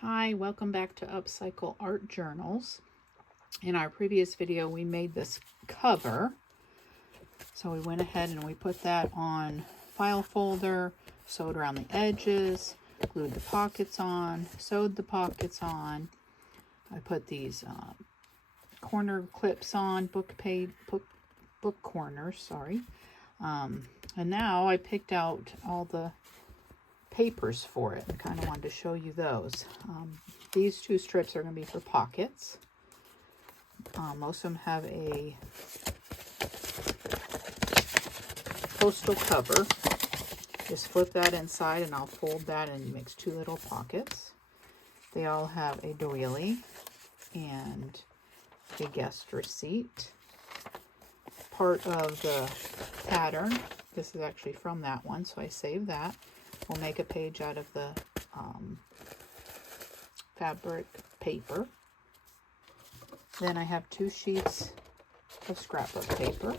Hi, welcome back to Upcycle Art Journals. In our previous video, we made this cover. So we went ahead and we put that on file folder, sewed around the edges, glued the pockets on, sewed the pockets on. I put these corner clips on, book corners, sorry. And now I picked out all the papers for it. I kind of wanted to show you those. These two strips are going to be for pockets. Most of them have a postal cover. Just flip that inside and I'll fold that and makes two little pockets. They all have a doily and a guest receipt. Part of the pattern, this is actually from that one, so I saved that. We'll make a page out of the fabric paper. Then I have 2 sheets of scrapbook paper.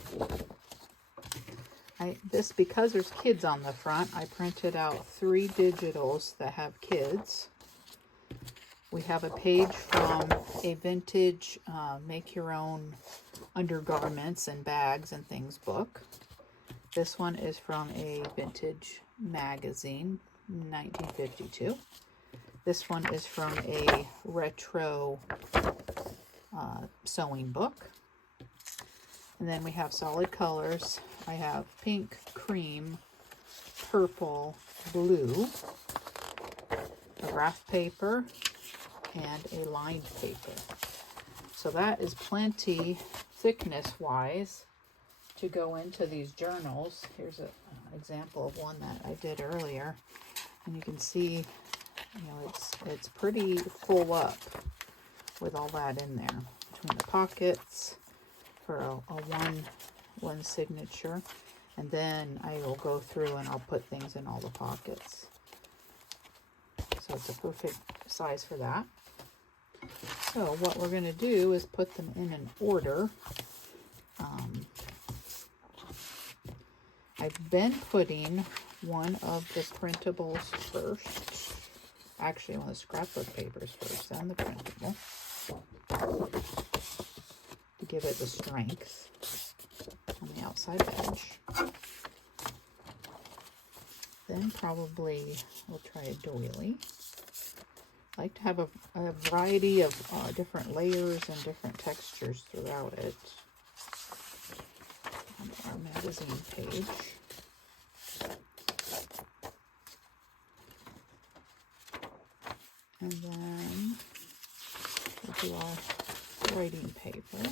Because there's kids on the front, I printed out 3 digitals that have kids. We have a page from a vintage make your own undergarments and bags and things book. This one is from a vintage magazine, 1952. This one is from a retro sewing book. And then we have solid colors. I have pink, cream, purple, blue, a graph paper, and a lined paper. So that is plenty thickness-wise to go into these journals. Here's an example of one that I did earlier. And you can see, it's pretty full up with all that in there. Between the pockets for a one signature. And then I will go through and I'll put things in all the pockets. So it's a perfect size for that. So what we're going to do is put them in an order. I've been putting one of the printables first. Actually, one of the scrapbook papers first, then the printable. To give it the strength on the outside edge. Then probably we'll try a doily. I like to have a variety of different layers and different textures throughout it. On our magazine page. And then we'll do our writing paper.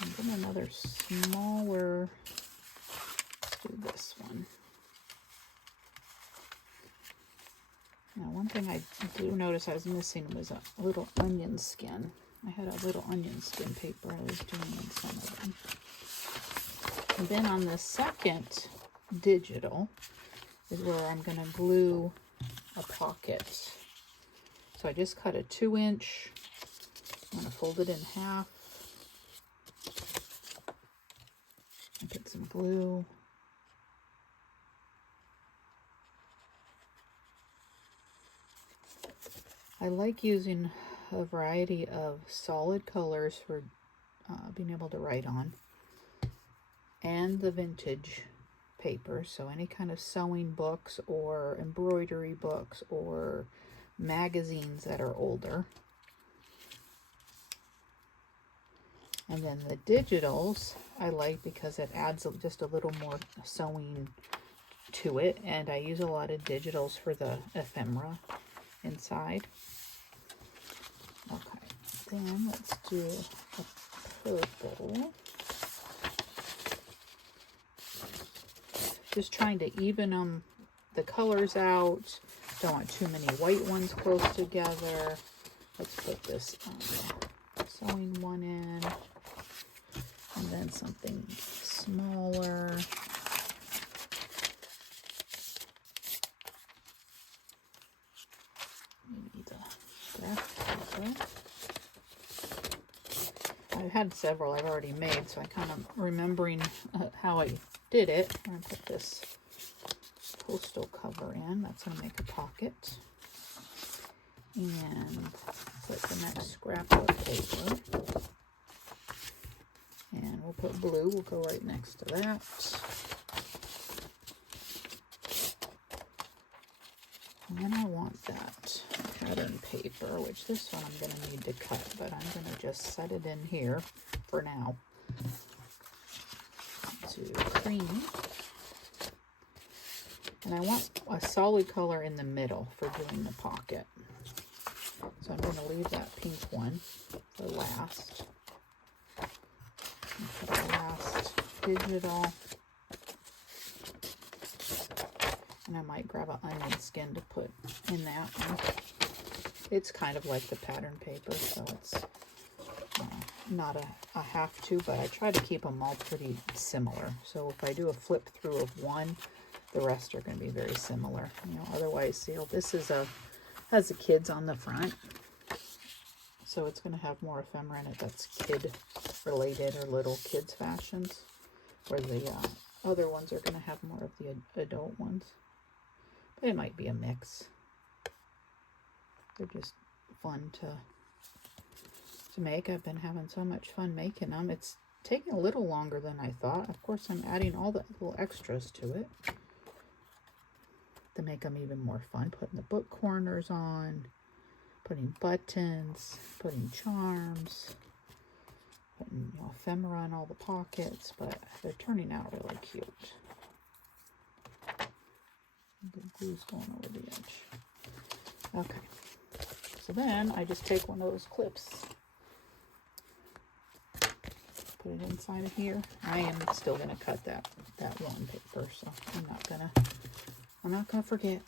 And then another smaller, let's do this one. Now, one thing I do notice I was missing was a little onion skin. I had a little onion skin paper I was doing in some of them. And then on the second digital is where I'm going to glue a pocket. So I just cut a 2-inch. I'm going to fold it in half. And put some glue. I like using a variety of solid colors for being able to write on, and the vintage paper, so any kind of sewing books or embroidery books or magazines that are older. And then the digitals I like because it adds just a little more sewing to it, and I use a lot of digitals for the ephemera inside. Okay, then let's do a purple. Just trying to even the colors out. Don't want too many white ones close together. Let's put this sewing one in. And then something smaller. Maybe the graph paper. I've had several I've already made, so I kind of remembering how I did it. I'm going to put this postal cover in. That's going to make a pocket. And put the next scrap of paper. And we'll put blue, we'll go right next to that. And then I want that pattern paper, which this one I'm going to need to cut, but I'm going to just set it in here for now. To cream. And I want a solid color in the middle for doing the pocket. So I'm going to leave that pink one for last. And put the last digital. And I might grab an onion skin to put in that one. It's kind of like the pattern paper, so it's not a have to, but I try to keep them all pretty similar. So if I do a flip through of one, the rest are going to be very similar. You know, otherwise, see, this is has the kids on the front, so it's going to have more ephemera in it that's kid related or little kids fashions, where the other ones are going to have more of the adult ones. But it might be a mix. They're just fun to make. I've been having so much fun making them. It's taking a little longer than I thought. Of course, I'm adding all the little extras to it to make them even more fun. Putting the book corners on, putting buttons, putting charms, putting, you know, ephemera in all the pockets, but they're turning out really cute. The glue's going over the edge. Okay. So then I just take one of those clips, put it inside of here. I am still gonna cut that one paper, so I'm not gonna forget.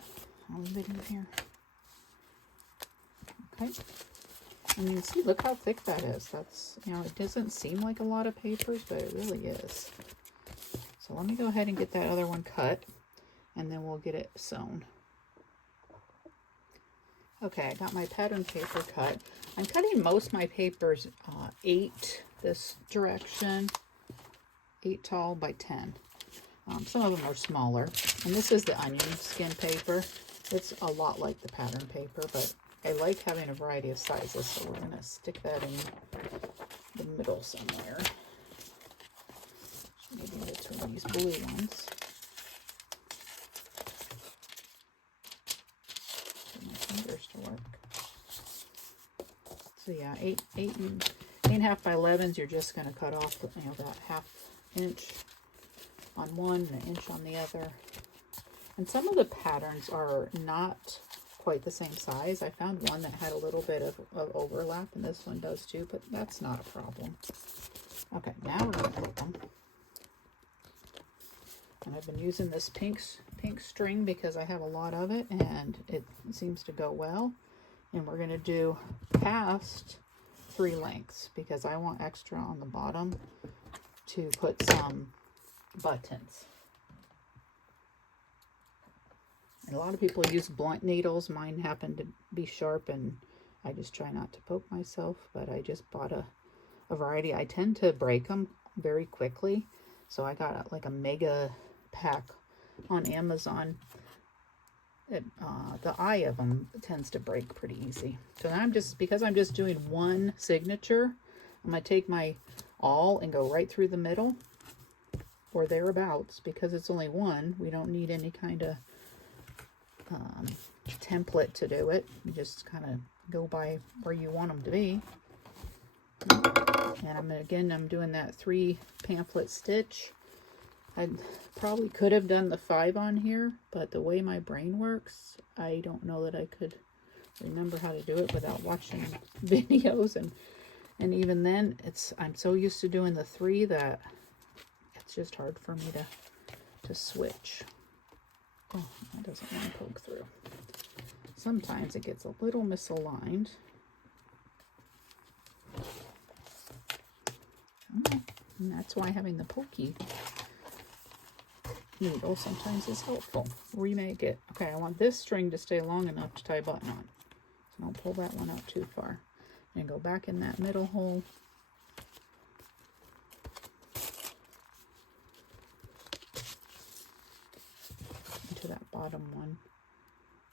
I'll leave it in here. Okay. And you can see, look how thick that is. That's, you know, it doesn't seem like a lot of papers, but it really is. So let me go ahead and get that other one cut, and then we'll get it sewn. Okay, I got my pattern paper cut. I'm cutting most of my papers 8 this direction, 8 tall by 10. Some of them are smaller. And this is the onion skin paper. It's a lot like the pattern paper, but I like having a variety of sizes, so we're going to stick that in the middle somewhere. Maybe in between these blue ones. Get my fingers to work. So yeah, 8.5 by 11s, you're just going to cut off, you know, that 1/2 inch on one and 1 inch on the other. And some of the patterns are not quite the same size. I found one that had a little bit of overlap, and this one does too, but that's not a problem. Okay, now we're going to put them. And I've been using this pink string because I have a lot of it, and it seems to go well. And we're going to do past 3 lengths because I want extra on the bottom to put some buttons. And a lot of people use blunt needles. Mine happen to be sharp, and I just try not to poke myself, but I just bought a variety. I tend to break them very quickly, so I got like a mega pack on Amazon. The eye of them tends to break pretty easy. So now because I'm just doing one signature, I'm going to take my awl and go right through the middle or thereabouts. Because it's only one, we don't need any kind of template to do it. You just kind of go by where you want them to be. And I'm doing that 3 pamphlet stitch. I probably could have done the 5 on here, but the way my brain works, I don't know that I could remember how to do it without watching videos. And even then, I'm so used to doing the 3 that it's just hard for me to switch. Oh, that doesn't want to poke through. Sometimes it gets a little misaligned. And that's why having the pokey needle sometimes is helpful. Remake it. Okay, I want this string to stay long enough to tie a button on. So don't pull that one out too far. And go back in that middle hole. Into that bottom bottom one,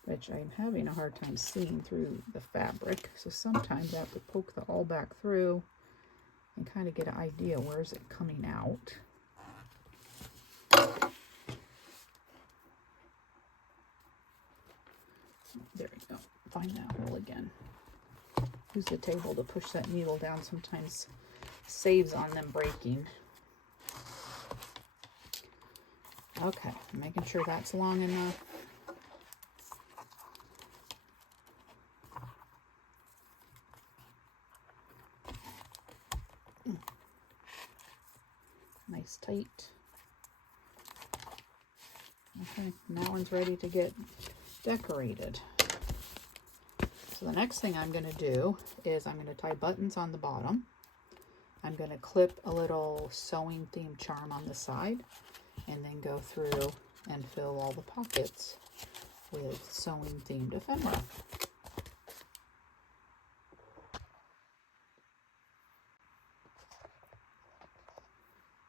which I'm having a hard time seeing through the fabric. So sometimes I have to poke the awl back through and kind of get an idea where's it coming out. There we go. Find that hole again. Use the table to push that needle down. Sometimes saves on them breaking. Okay, making sure that's long enough. Nice tight. Okay, that one's ready to get decorated. So the next thing I'm going to do is I'm going to tie buttons on the bottom. I'm going to clip a little sewing theme charm on the side and then go through and fill all the pockets with sewing themed ephemera.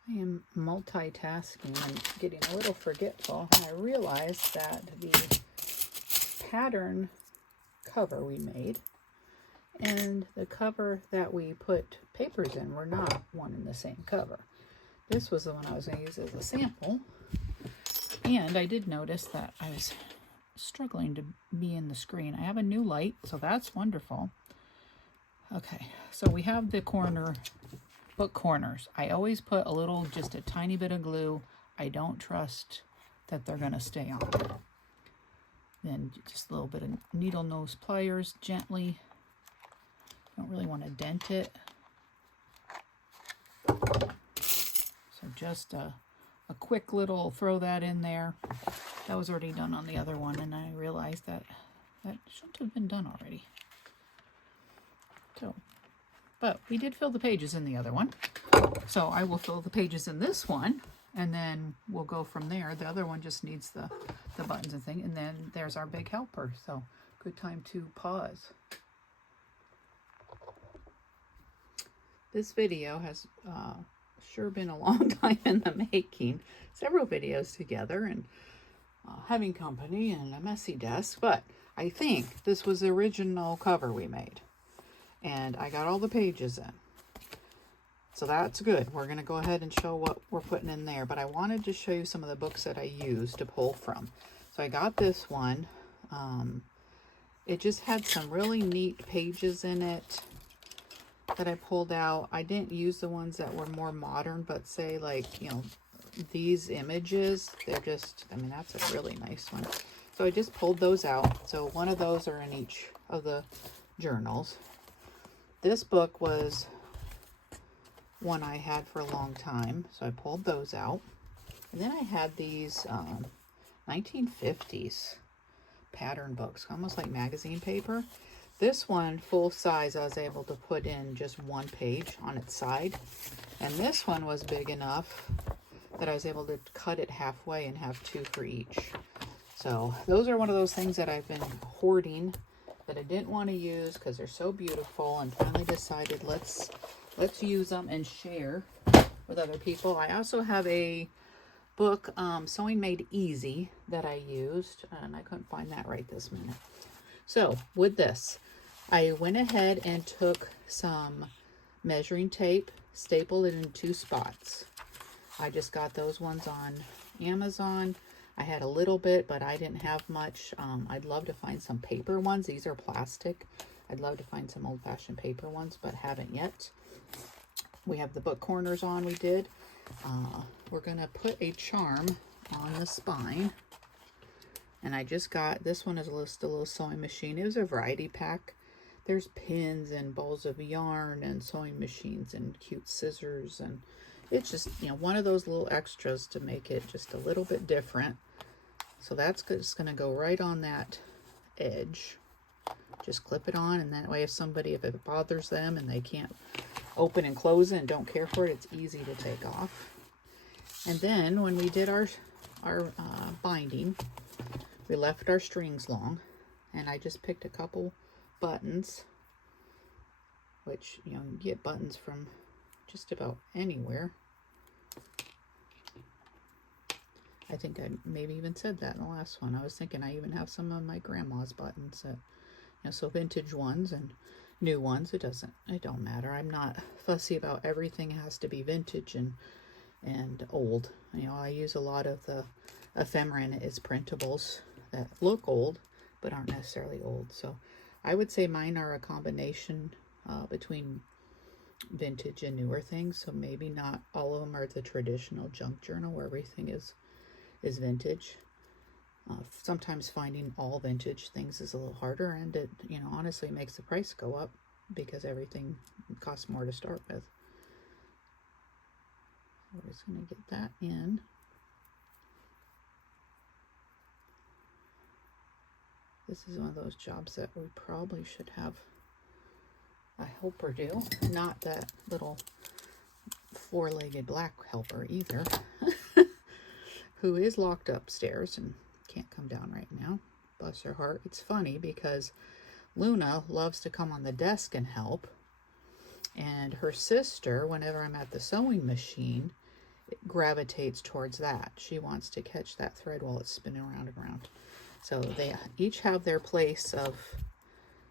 I am multitasking and getting a little forgetful, and I realized that the pattern cover we made and the cover that we put papers in were not one and the same cover. This was the one I was going to use as a sample, and I did notice that I was struggling to be in the screen. I have a new light, so that's wonderful. Okay, so we have the book corners. I always put a little, just a tiny bit of glue. I don't trust that they're going to stay on. Then just a little bit of needle nose pliers, gently. Don't really want to dent it. So just a quick little throw that in there. That was already done on the other one, and I realized that shouldn't have been done already. So, but we did fill the pages in the other one. So I will fill the pages in this one, and then we'll go from there. The other one just needs the buttons and thing, and then there's our big helper. So good time to pause. This video has sure been a long time in the making. Several videos together and having company and a messy desk, but I think this was the original cover we made. And I got all the pages in. So that's good. We're going to go ahead and show what we're putting in there. But I wanted to show you some of the books that I used to pull from. So I got this one. It just had some really neat pages in it that I pulled out. I didn't use the ones that were more modern, but say like, you know, these images, they're just, I mean, that's a really nice one. So I just pulled those out. So one of those are in each of the journals. This book was one I had for a long time, so I pulled those out. And then I had these 1950s pattern books, almost like magazine paper. This one, full size, I was able to put in just one page on its side. And this one was big enough that I was able to cut it halfway and have two for each. So those are one of those things that I've been hoarding that I didn't want to use because they're so beautiful, and finally decided let's use them and share with other people. I also have a book, Sewing Made Easy, that I used, and I couldn't find that right this minute. So with this, I went ahead and took some measuring tape, stapled it in 2 spots. I just got those ones on Amazon. I had a little bit, but I didn't have much. I'd love to find some paper ones. These are plastic. I'd love to find some old-fashioned paper ones, but haven't yet. We have the book corners on, we did. We're going to put a charm on the spine. And I just got, this one is just a little sewing machine. It was a variety pack. There's pins and balls of yarn and sewing machines and cute scissors. And it's just, you know, one of those little extras to make it just a little bit different. So that's just going to go right on that edge. Just clip it on, and that way if it bothers them and they can't open and close it and don't care for it, it's easy to take off. And then when we did our binding, we left our strings long, and I just picked a couple buttons, which, you know, you get buttons from just about anywhere. I think I maybe even said that in the last one. I was thinking I even have some of my grandma's buttons that, so vintage ones and new ones. It don't matter. I'm not fussy about everything has to be vintage and old. I use a lot of the ephemera as printables that look old but aren't necessarily old. So I would say mine are a combination between vintage and newer things. So maybe not all of them are the traditional junk journal where everything is vintage. Sometimes finding all vintage things is a little harder, and it honestly makes the price go up because everything costs more to start with. So we're just going to get that in. This is one of those jobs that we probably should have a helper do, not that little four-legged black helper either, who is locked upstairs and can't come down right now. Bless her heart. It's funny because Luna loves to come on the desk and help, and her sister, whenever I'm at the sewing machine, gravitates towards that. She wants to catch that thread while it's spinning around and around. So they each have their place of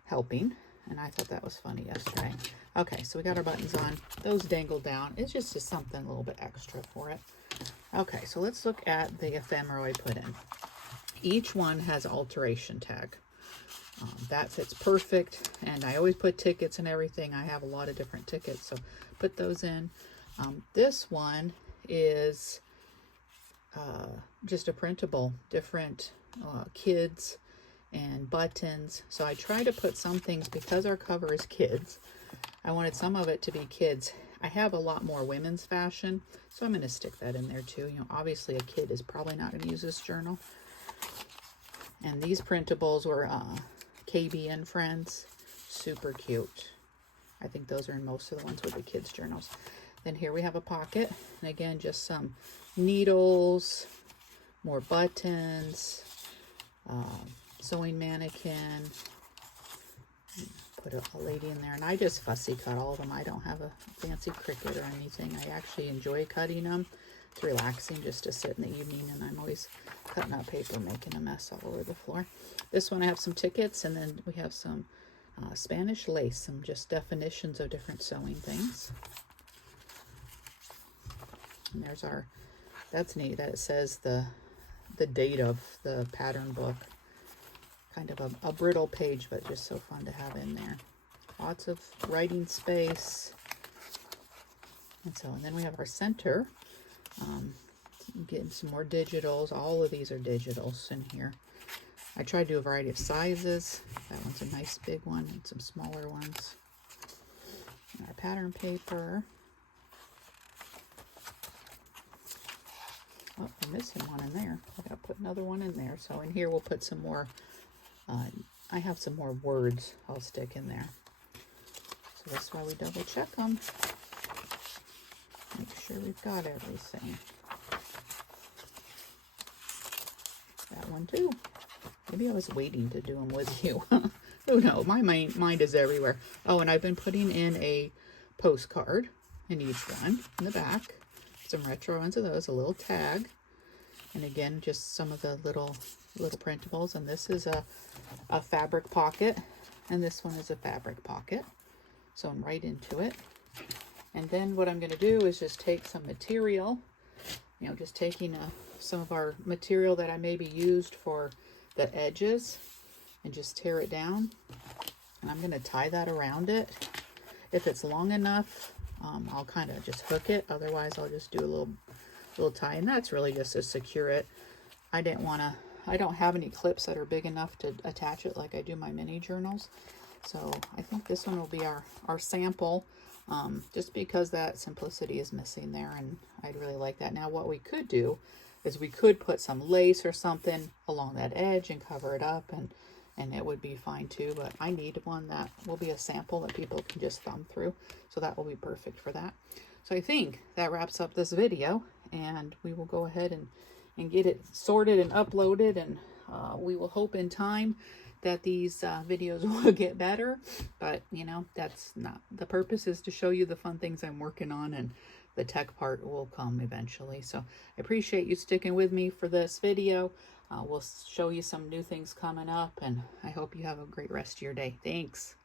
helping, and I thought that was funny yesterday. Okay, so we got our buttons on. Those dangle down. It's just something a little bit extra for it. Okay, so let's look at the ephemera I put in. Each one has an alteration tag. That fits perfect, and I always put tickets and everything. I have a lot of different tickets, so put those in. This one is just a printable, different kids and buttons. So I try to put some things, because our cover is kids, I wanted some of it to be kids. I have a lot more women's fashion, so I'm going to stick that in there too. Obviously a kid is probably not going to use this journal. And these printables were KB and Friends. Super cute. I think those are in most of the ones with the kids' journals. Then here we have a pocket. And again, just some needles, more buttons, sewing mannequin. Put a lady in there. And I just fussy cut all of them. I don't have a fancy Cricut or anything. I actually enjoy cutting them. It's relaxing just to sit in the evening, and I'm always cutting out paper, making a mess all over the floor. This one I have some tickets, and then we have some Spanish lace, some just definitions of different sewing things. And there's our, that's neat that it says the date of the pattern book. Kind of a brittle page, but just so fun to have in there. Lots of writing space. And then we have our center. Getting some more digitals. All of these are digitals in here. I tried to do a variety of sizes. That one's a nice big one, and some smaller ones. And our pattern paper. Oh, I'm missing one in there. I gotta put another one in there. So in here we'll put some more. I have some more words I'll stick in there. So that's why we double check them. Make sure we've got everything. That one too. Maybe I was waiting to do them with you. Oh no, my mind is everywhere. Oh, and I've been putting in a postcard in each one in the back. Some retro ones of those, a little tag. And again, just some of the little printables. And this is a fabric pocket. And this one is a fabric pocket. So I'm right into it. And then what I'm going to do is just take some material, just taking some of our material that I maybe used for the edges, and just tear it down. And I'm going to tie that around it. If it's long enough, I'll kind of just hook it. Otherwise, I'll just do a little tie, and that's really just to secure it. I don't have any clips that are big enough to attach it like I do my mini journals. So I think this one will be our sample. Just because that simplicity is missing there, and I'd really like that. Now what we could do is we could put some lace or something along that edge and cover it up, and it would be fine too, but I need one that will be a sample that people can just thumb through, so that will be perfect for that. So I think that wraps up this video, and we will go ahead and get it sorted and uploaded, and we will hope in time that these videos will get better, but that's not the purpose. Is to show you the fun things I'm working on and the tech part will come eventually. So I appreciate you sticking with me for this video. We'll show you some new things coming up, and I hope you have a great rest of your day. Thanks.